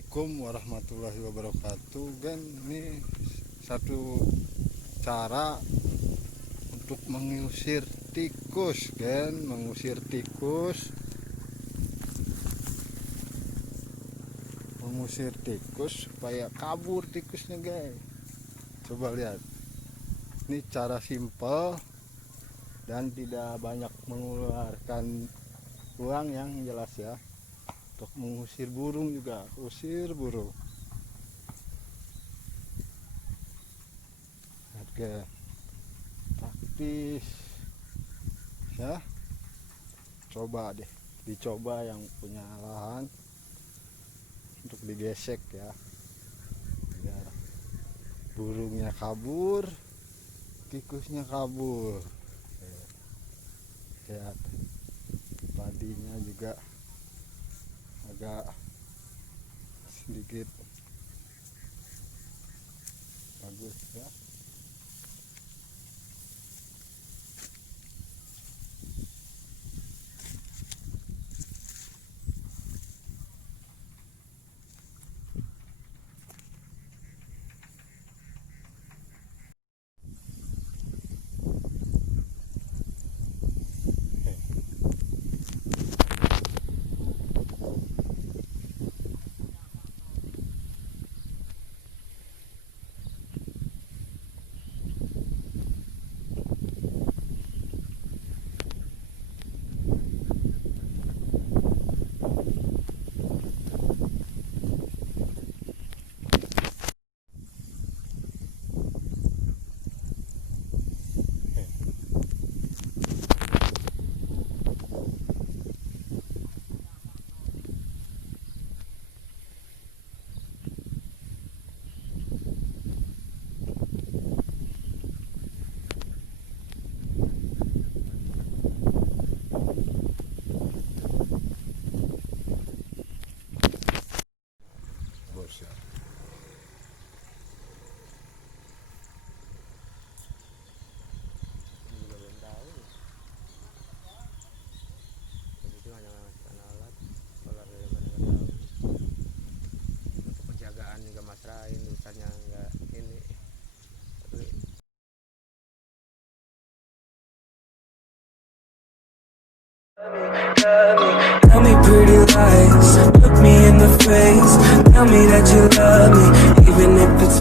Assalamualaikum warahmatullahi wabarakatuh. Ini satu cara untuk mengusir tikus, mengusir tikus supaya kabur tikusnya, guys. Coba lihat, ini cara simple dan tidak banyak mengeluarkan uang yang jelas ya. Untuk mengusir burung juga, usir burung. Harga praktis ya. Coba deh, dicoba yang punya lahan untuk digesek ya, biar burungnya kabur, tikusnya kabur. Lihat, padinya juga agak sedikit bagus ya. Urusannya enggak ini. Tell me pretty lies, look me in the face, tell me that you love me, even if it's